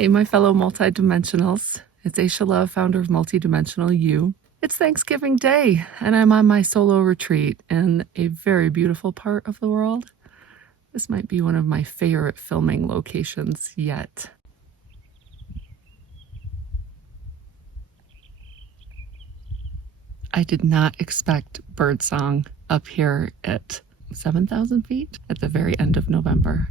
Hey, my fellow multidimensionals. It's Aisha Love, founder of Multidimensional You. It's Thanksgiving Day, and I'm on my solo retreat in a very beautiful part of the world. This might be one of my favorite filming locations yet. I did not expect birdsong up here at 7,000 feet at the very end of November.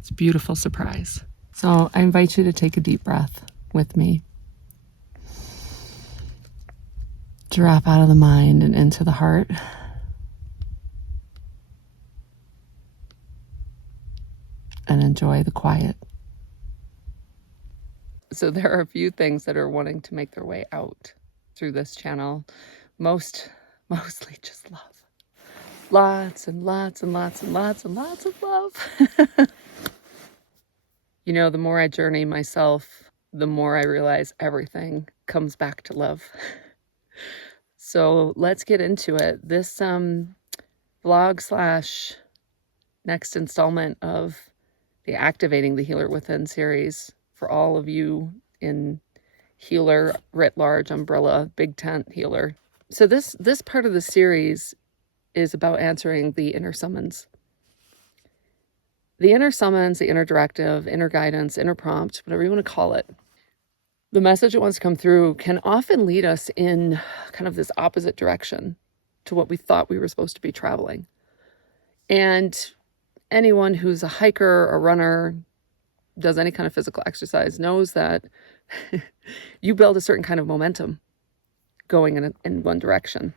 It's a beautiful surprise. So I invite you to take a deep breath with me. Drop out of the mind and into the heart. And enjoy the quiet. So there are a few things that are wanting to make their way out through this channel. Mostly just love. Lots and lots and lots and lots and lots of love. You know, the more I journey myself, the more I realize everything comes back to love. So let's get into it. This vlog / next installment of the Activating the Healer Within series for all of you in healer, writ large, umbrella, big tent healer. So this part of the series is about answering the inner summons. The inner summons, the inner directive, inner guidance, inner prompt, whatever you want to call it. The message that wants to come through can often lead us in kind of this opposite direction to what we thought we were supposed to be traveling. And anyone who's a hiker, a runner, does any kind of physical exercise knows that you build a certain kind of momentum going in one direction.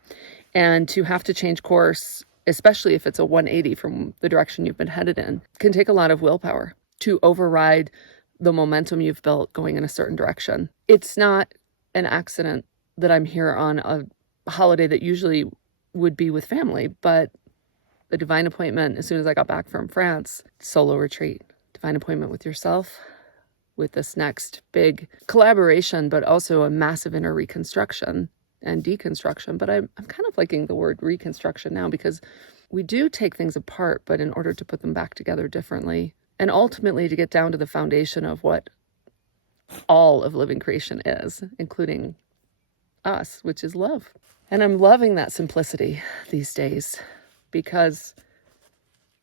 And to have to change course, especially if it's a 180 from the direction you've been headed in, can take a lot of willpower to override the momentum you've built going in a certain direction. It's not an accident that I'm here on a holiday that usually would be with family, but the divine appointment, as soon as I got back from France, solo retreat, divine appointment with yourself, with this next big collaboration, but also a massive inner reconstruction and deconstruction. But I'm kind of liking the word reconstruction now, because we do take things apart, but in order to put them back together differently, and ultimately to get down to the foundation of what all of living creation is, including us, which is love. And I'm loving that simplicity these days, because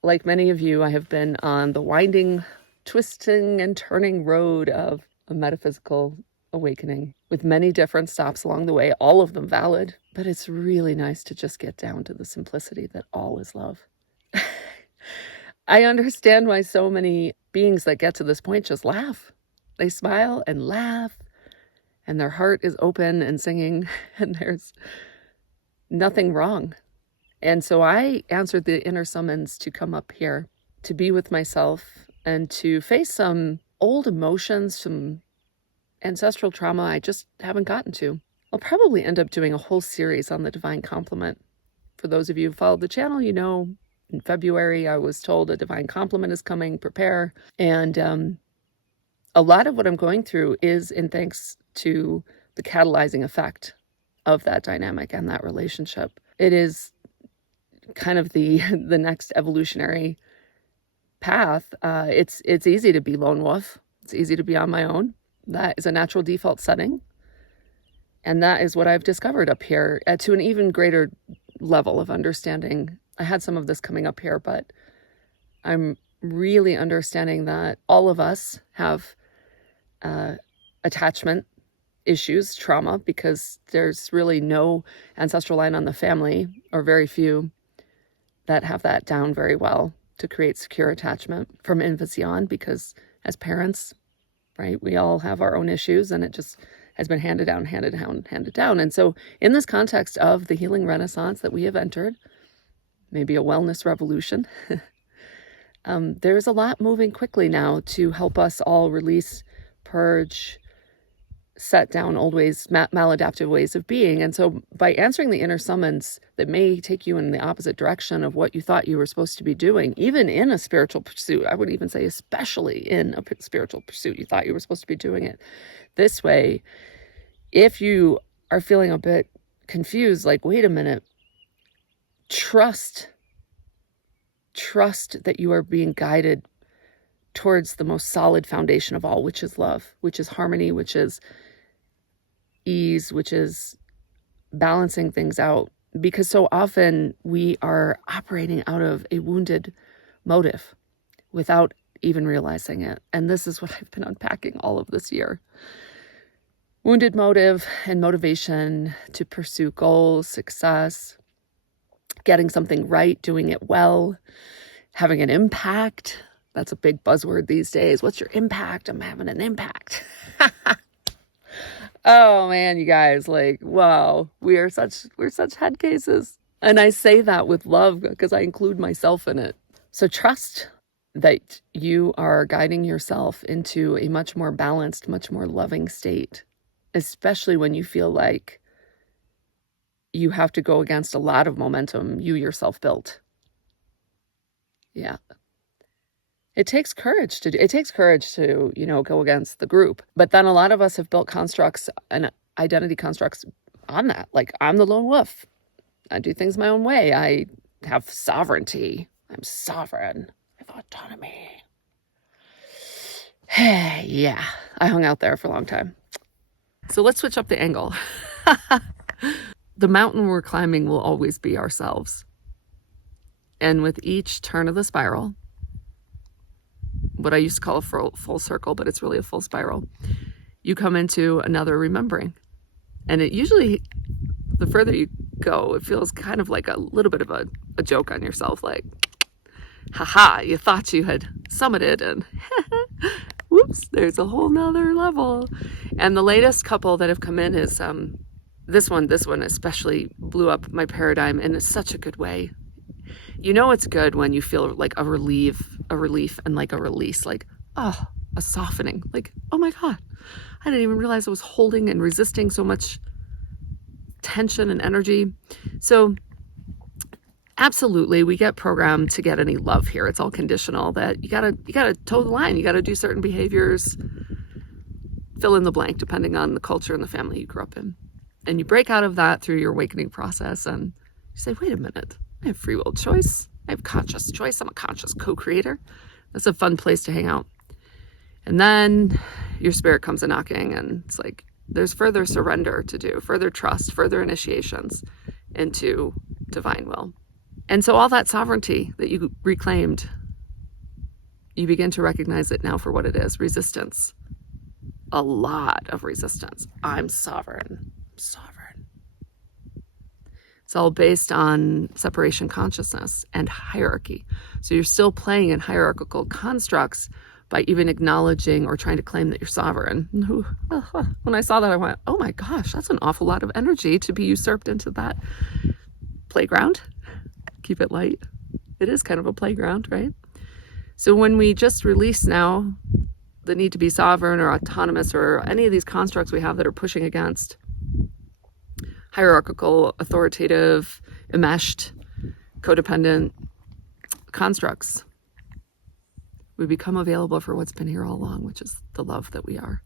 like many of you, I have been on the winding, twisting and turning road of a metaphysical awakening with many different stops along the way, all of them valid. But it's really nice to just get down to the simplicity that all is love. I understand why so many beings that get to this point just laugh. They smile and laugh, and their heart is open and singing, and there's nothing wrong. And so I answered the inner summons to come up here, to be with myself, and to face some old emotions, some ancestral trauma I just haven't gotten to. I'll probably end up doing a whole series on the divine complement. For those of you who followed the channel, you know, in February, I was told a divine complement is coming, prepare. And a lot of what I'm going through is in thanks to the catalyzing effect of that dynamic and that relationship. It is kind of the next evolutionary path. It's easy to be lone wolf. It's easy to be on my own. That is a natural default setting. And that is what I've discovered up here to an even greater level of understanding. I had some of this coming up here, but I'm really understanding that all of us have attachment issues, trauma, because there's really no ancestral line on the family, or very few, that have that down very well to create secure attachment from infancy on, because as parents, right, we all have our own issues, and it just has been handed down. And so in this context of the healing renaissance that we have entered, maybe a wellness revolution, there's a lot moving quickly now to help us all release, purge, set down old ways, maladaptive ways of being. And so by answering the inner summons that may take you in the opposite direction of what you thought you were supposed to be doing, even in a spiritual pursuit, I would even say especially in a spiritual pursuit, you thought you were supposed to be doing it this way. If you are feeling a bit confused, like, wait a minute, trust that you are being guided towards the most solid foundation of all, which is love, which is harmony, which is ease, which is balancing things out. Because so often we are operating out of a wounded motive without even realizing it. And this is what I've been unpacking all of this year. Wounded motive and motivation to pursue goals, success, getting something right, doing it well, having an impact. That's a big buzzword these days. What's your impact? I'm having an impact. Oh man, you guys, like, wow, we're such head cases. And I say that with love because I include myself in it. So trust that you are guiding yourself into a much more balanced, much more loving state, especially when you feel like you have to go against a lot of momentum you yourself built. Yeah. It takes courage to go against the group. But then a lot of us have built constructs and identity constructs on that. Like, I'm the lone wolf. I do things my own way. I have sovereignty. I'm sovereign. I have autonomy. Yeah, I hung out there for a long time. So let's switch up the angle. The mountain we're climbing will always be ourselves. And with each turn of the spiral, what I used to call a full circle, but it's really a full spiral, you come into another remembering. And it usually, the further you go, it feels kind of like a little bit of a joke on yourself, like, haha, you thought you had summited and whoops, there's a whole nother level. And the latest couple that have come in is this one especially blew up my paradigm in such a good way. You know it's good when you feel like a relief and like a release, like, oh, a softening, like, oh my God, I didn't even realize I was holding and resisting so much tension and energy. So absolutely, we get programmed to get any love here. It's all conditional, that you gotta toe the line. You gotta do certain behaviors, fill in the blank, depending on the culture and the family you grew up in. And you break out of that through your awakening process and you say, wait a minute, I have free will choice. I have conscious choice. I'm a conscious co-creator. That's a fun place to hang out. And then your spirit comes a knocking and it's like, there's further surrender to do, further trust, further initiations into divine will. And so all that sovereignty that you reclaimed, you begin to recognize it now for what it is, resistance. A lot of resistance. I'm sovereign. It's all based on separation consciousness and hierarchy. So you're still playing in hierarchical constructs by even acknowledging or trying to claim that you're sovereign. When I saw that, I went, oh my gosh, that's an awful lot of energy to be usurped into that playground. Keep it light. It is kind of a playground, right? So when we just release now the need to be sovereign or autonomous or any of these constructs we have that are pushing against hierarchical, authoritative, enmeshed, codependent constructs, we become available for what's been here all along, which is the love that we are.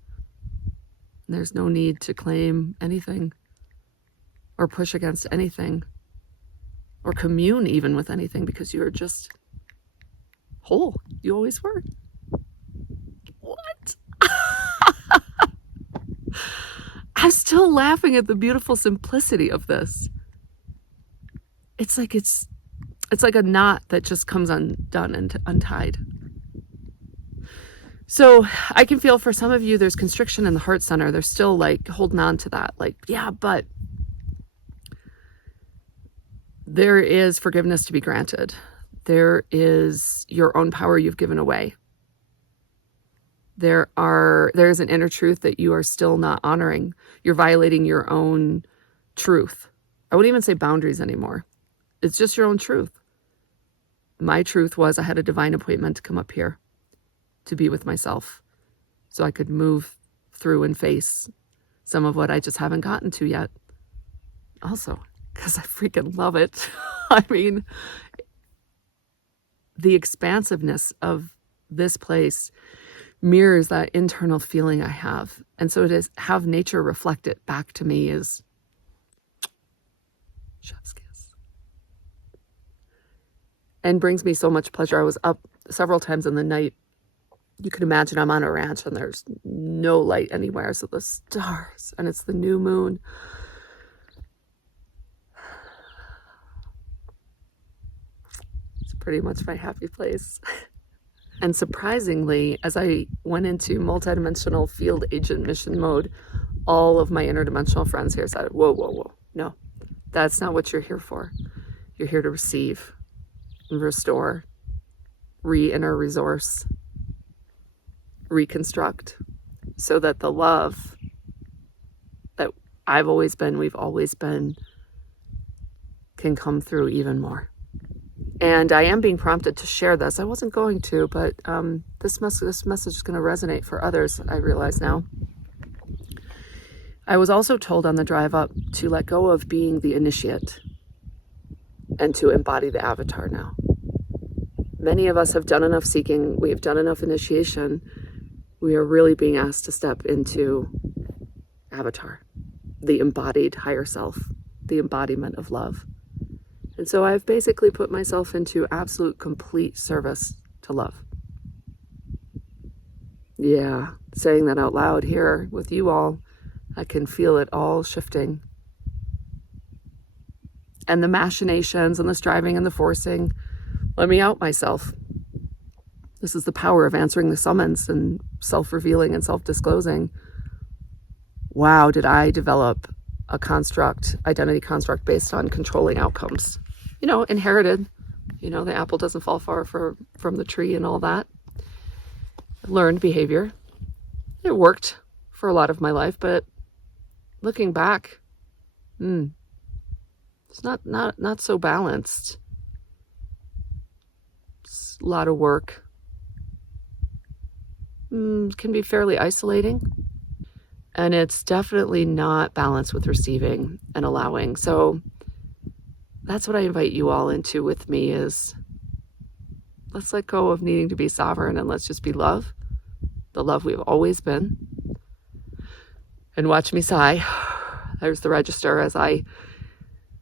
And there's no need to claim anything or push against anything or commune even with anything, because you're just whole. You always were. What? I'm still laughing at the beautiful simplicity of this. It's like a knot that just comes undone and untied. So I can feel for some of you, there's constriction in the heart center. They're still like holding on to that. Like, yeah, but there is forgiveness to be granted. There is your own power you've given away. There is an inner truth that you are still not honoring. You're violating your own truth. I wouldn't even say boundaries anymore. It's just your own truth. My truth was I had a divine appointment to come up here to be with myself so I could move through and face some of what I just haven't gotten to yet. Also, because I freaking love it. I mean, the expansiveness of this place mirrors that internal feeling I have. And so to have nature reflect it back to me is chef's kiss. And brings me so much pleasure. I was up several times in the night You can imagine I'm on a ranch and there's no light anywhere, so the stars, and it's the new moon. It's pretty much my happy place. And surprisingly, as I went into multidimensional field agent mission mode, all of my interdimensional friends here said, whoa, whoa, whoa, no, that's not what you're here for. You're here to receive, restore, re-inner resource, reconstruct, so that the love that I've always been, we've always been, can come through even more. And I am being prompted to share this. I wasn't going to, but this message is going to resonate for others, I realize now. I was also told on the drive up to let go of being the initiate and to embody the avatar now. Many of us have done enough seeking. We have done enough initiation. We are really being asked to step into avatar, the embodied higher self, the embodiment of love. And so I've basically put myself into absolute complete service to love. Yeah, saying that out loud here with you all, I can feel it all shifting. And the machinations and the striving and the forcing, let me out myself. This is the power of answering the summons and self-revealing and self-disclosing. Wow, did I develop a construct, identity construct based on controlling outcomes? Inherited. The apple doesn't fall far from the tree and all that. Learned behavior. It worked for a lot of my life, but looking back, it's not so balanced. It's a lot of work. Can be fairly isolating. And it's definitely not balanced with receiving and allowing. So that's what I invite you all into with me is let's let go of needing to be sovereign and let's just be love, the love we've always been. And watch me sigh. There's the register as I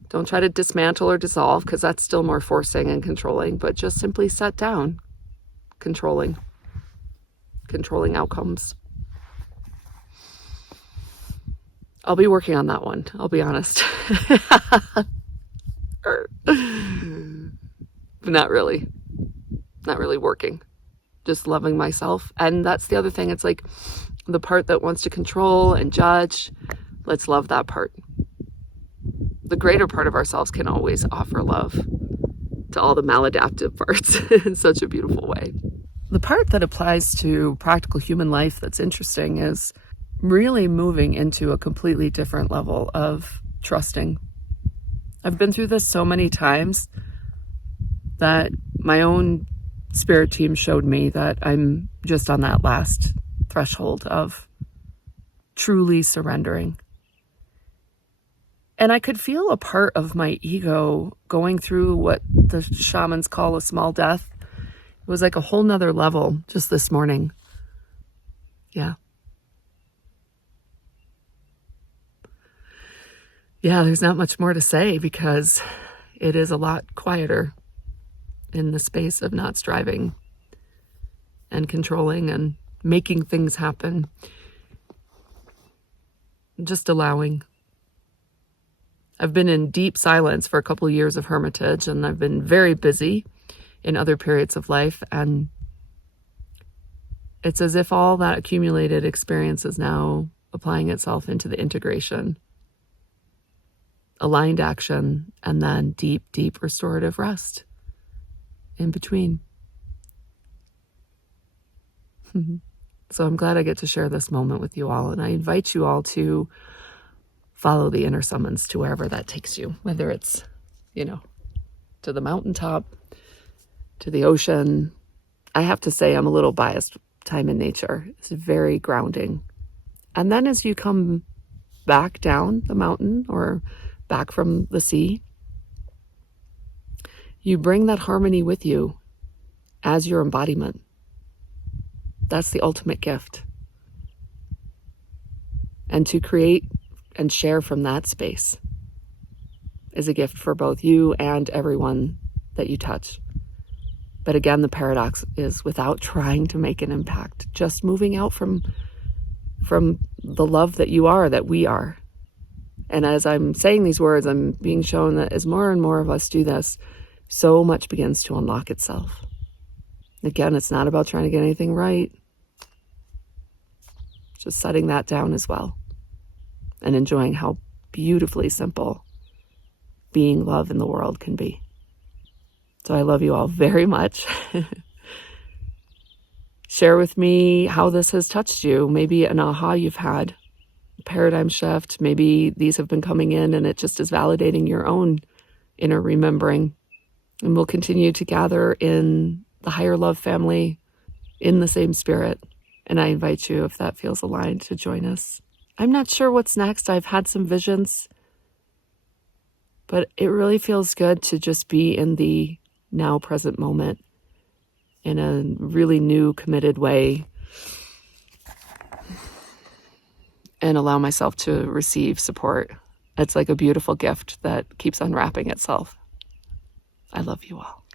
don't try to dismantle or dissolve because that's still more forcing and controlling, but just simply set down controlling outcomes. I'll be working on that one, I'll be honest. But not really working, just loving myself. And that's the other thing, it's like the part that wants to control and judge, let's love that part. The greater part of ourselves can always offer love to all the maladaptive parts in such a beautiful way. The part that applies to practical human life that's interesting is really moving into a completely different level of trusting. I've been through this so many times that my own spirit team showed me that I'm just on that last threshold of truly surrendering. And I could feel a part of my ego going through what the shamans call a small death. It was like a whole nother level just this morning. Yeah, there's not much more to say because it is a lot quieter in the space of not striving and controlling and making things happen. Just allowing. I've been in deep silence for a couple of years of hermitage, and I've been very busy in other periods of life, and it's as if all that accumulated experience is now applying itself into the integration, aligned action, and then deep restorative rest in between. So I'm glad I get to share this moment with you all, and I invite you all to follow the inner summons to wherever that takes you, whether it's, to the mountaintop, to the ocean. I have to say I'm a little biased. Time in nature is very grounding. And then as you come back down the mountain or back from the sea, you bring that harmony with you as your embodiment. That's the ultimate gift. And to create and share from that space is a gift for both you and everyone that you touch. But again, the paradox is without trying to make an impact, just moving out from the love that you are, that we are. And as I'm saying these words, I'm being shown that as more and more of us do this, so much begins to unlock itself. Again, it's not about trying to get anything right. Just setting that down as well. And enjoying how beautifully simple being love in the world can be. So I love you all very much. Share with me how this has touched you. Maybe an aha you've had, a paradigm shift. Maybe these have been coming in and it just is validating your own inner remembering. And we'll continue to gather in the higher love family in the same spirit. And I invite you, if that feels aligned, to join us. I'm not sure what's next. I've had some visions, but it really feels good to just be in the now present moment in a really new, committed way and allow myself to receive support. It's like a beautiful gift that keeps unwrapping itself. I love you all.